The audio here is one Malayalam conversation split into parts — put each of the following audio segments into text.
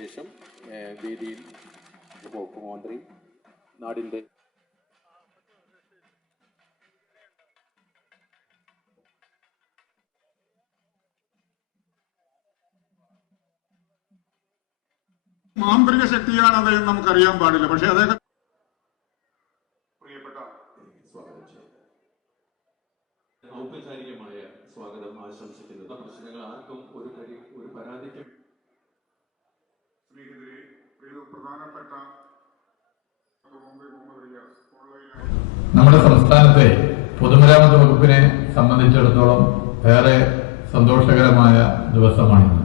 ശേഷം വേദിയിൽ ഉപമുഖ്യമന്ത്രി മന്ത്രി നാടിന്റെ മാന്ത്രിക ശക്തിയാണ് അതെന്ന് നമുക്കറിയാൻ പാടില്ല. പക്ഷെ അദ്ദേഹം പ്രിയപ്പെട്ട ഔപചാരികമായ സ്വാഗതം ആശംസിക്കുന്നത്. പ്രശ്നങ്ങൾ ആർക്കും ഒരു കരി ഒരു പരാതിക്കും നമ്മുടെ സംസ്ഥാനത്തെ പൊതുമരാമത്ത് വകുപ്പിനെ സംബന്ധിച്ചിടത്തോളം ഏറെ സന്തോഷകരമായ ദിവസമാണിന്ന്.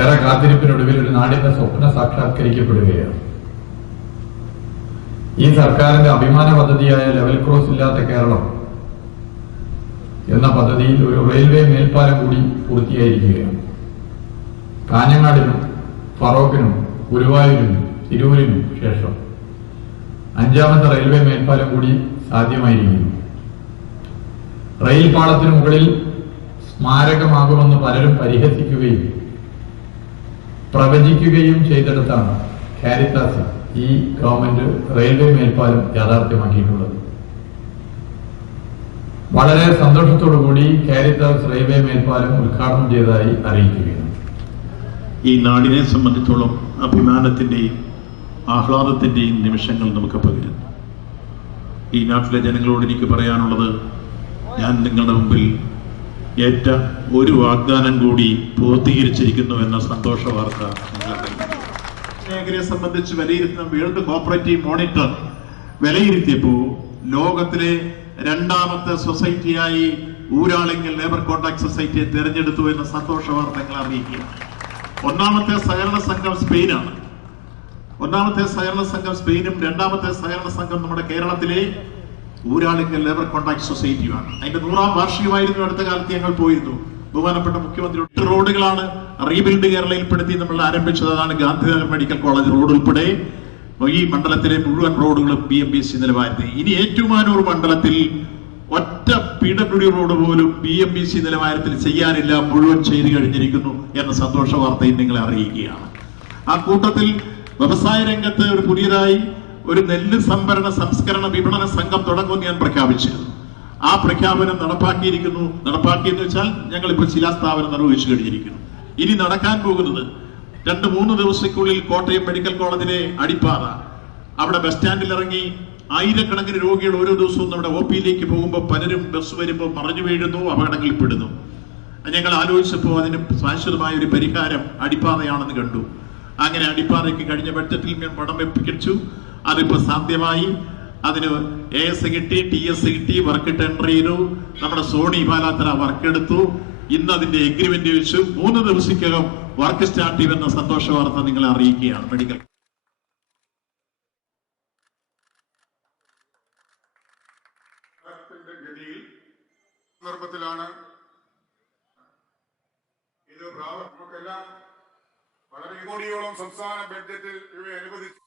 ഏറെ കാത്തിരിപ്പിനൊടുവിൽ ഒരു നാടിന്റെ സ്വപ്ന സാക്ഷാത്കരിക്കപ്പെടുകയാണ്. ഈ സർക്കാരിന്റെ അഭിമാന പദ്ധതിയായ ലെവൽ ക്രോസ് ഇല്ലാത്ത കേരളം എന്ന പദ്ധതിയിൽ ഒരു റെയിൽവേ മേൽപ്പാലം കൂടി പൂർത്തിയായിരിക്കുകയാണ്. കാഞ്ഞങ്ങാടിനും ഫറോക്കിനും ഗുരുവായൂരിനും തിരൂരിനും ശേഷം അഞ്ചാമത്തെ റെയിൽവേ മേൽപ്പാലം കൂടി സാധ്യമായിരിക്കുന്നു. റെയിൽ പാളത്തിന് മുകളിൽ സ്മാരകമാകുമെന്ന് പലരും പരിഹസിക്കുകയും പ്രവചിക്കുകയും ചെയ്തെടുത്താണ് കാരിത്താസ് ഈ ഗവൺമെന്റ് റെയിൽവേ മേൽപ്പാലം യാഥാർത്ഥ്യമാക്കിയിട്ടുള്ളത്. വളരെ സന്തോഷത്തോടു കൂടി കാരിത്താസ് റെയിൽവേ മേൽപ്പാലം ഉദ്ഘാടനം ചെയ്തതായി അറിയിക്കുകയാണ്. ഈ നാടിനെ സംബന്ധിച്ചോളം അഭിമാനത്തിന്റെയും ആഹ്ലാദത്തിന്റെയും നിമിഷങ്ങൾ നമുക്ക് പകരുന്നു ഈ നാട്ടിലെ ജനങ്ങളോട് എനിക്ക് പറയാനുള്ളത് ഞാൻ നിങ്ങളുടെ മുമ്പിൽ ഏറ്റ ഒരു വാഗ്ദാനം കൂടി പൂർത്തീകരിച്ചിരിക്കുന്നു എന്ന സന്തോഷ വാർത്ത. മേഖലയെ സംബന്ധിച്ച് വിലയിരുത്തുന്ന വേൾഡ് കോപ്പറേറ്റീവ് മോണിറ്റർ വിലയിരുത്തിയപ്പോൾ ലോകത്തിലെ രണ്ടാമത്തെ സൊസൈറ്റിയായി ഊരാളെങ്കിൽ ലേബർ കോൺട്രാക്ട് സൊസൈറ്റിയെ തിരഞ്ഞെടുത്തു എന്ന സന്തോഷ വാർത്തകൾ അറിയിക്കുക ഒന്നാമത്തെ സഹകരണ സംഘം സ്പെയിനാണ്. ഒന്നാമത്തെ സഹകരണ സംഘം സ്പെയിനും രണ്ടാമത്തെ സഹകരണ സംഘം നമ്മുടെ കേരളത്തിലെ ഊരാളിങ്കൽ ലേബർ കോൺട്രാക്ട് സൊസൈറ്റിയുമാണ്. അതിന്റെ നൂറാം വാർഷികമായിരുന്നു അടുത്ത കാലത്ത് ഞങ്ങൾ പോയിരുന്നു. ബഹുമാനപ്പെട്ട മുഖ്യമന്ത്രി റോഡുകളാണ് റീബിൽഡ് കേരളയിൽപ്പെടുത്തി നമ്മൾ ആരംഭിച്ചത്. അതാണ് ഗാന്ധിനഗർ മെഡിക്കൽ കോളേജ് റോഡ് ഉൾപ്പെടെ ഈ മണ്ഡലത്തിലെ മുഴുവൻ റോഡുകളും ബി എം ബി സി നിലവാരത്തിൽ. ഇനി ഏറ്റുമാനൂർ മണ്ഡലത്തിൽ ഒറ്റ പി ഡബ്ല്യു ഡി റോഡ് പോലും ബി എം ബി സി നിലവാരത്തിൽ ചെയ്യാനില്ല മുഴുവൻ ചെയ്തു കഴിഞ്ഞിരിക്കുന്നു എന്ന സന്തോഷ വാർത്തയും നിങ്ങളെ അറിയിക്കുകയാണ്. ആ കൂട്ടത്തിൽ വ്യവസായ രംഗത്ത് ഒരു പുതിയതായി ഒരു നെല്ല് സംഭരണ സംസ്കരണ വിപണന സംഘം തുടങ്ങുമെന്ന് ഞാൻ പ്രഖ്യാപിച്ചിരുന്നു. ആ പ്രഖ്യാപനം നടപ്പാക്കിയിരിക്കുന്നു. നടപ്പാക്കിയെന്ന് വെച്ചാൽ ഞങ്ങൾ ഇപ്പോൾ ശിലാസ്ഥാപനം നിർവഹിച്ചു കഴിഞ്ഞിരിക്കുന്നു. ഇനി നടക്കാൻ പോകുന്നത് രണ്ട് മൂന്ന് ദിവസക്കുള്ളിൽ കോട്ടയം മെഡിക്കൽ കോളേജിലെ അടിപ്പാത. അവിടെ ബസ് സ്റ്റാൻഡിൽ ഇറങ്ങി ആയിരക്കണക്കിന് രോഗികൾ ഓരോ ദിവസവും നമ്മുടെ ഒ പിയിലേക്ക് പോകുമ്പോൾ പലരും ബസ് വരുമ്പോൾ മറിഞ്ഞു വീഴുന്നു അപകടങ്ങളിൽപ്പെടുന്നു. ഞങ്ങൾ ആലോചിച്ചപ്പോൾ അതിന് ശാശ്വതമായ ഒരു പരിഹാരം അടിപ്പാതയാണെന്ന് കണ്ടു. അങ്ങനെ അടിപ്പാതയ്ക്ക് കഴിഞ്ഞ ബഡ്ജറ്റിൽ ഞാൻ പണം വെപ്പിച്ചു. അതിപ്പോൾ സാധ്യമായി. അതിന് എ എസ് കിട്ടി ടി എസ് കിട്ടി വർക്ക് ടെൻഡർ ചെയ്തു. നമ്മുടെ സോണി ബാലാത്ര വർക്ക് എടുത്തു. ഇന്ന് അതിന്റെ എഗ്രിമെന്റ് വെച്ചു. മൂന്ന് ദിവസത്തിനകം വർക്ക് സ്റ്റാർട്ട് ചെയ്യുമെന്ന സന്തോഷ വാർത്ത നിങ്ങളെ അറിയിക്കുകയാണ്. മെഡിക്കൽ ഗതിയിൽ സന്ദർഭത്തിലാണ് ഇത് നമുക്കെല്ലാം വളരെ കോടിയോളം സംസ്ഥാന ബഡ്ജറ്റിൽ ഇവയെ അനുവദിച്ചു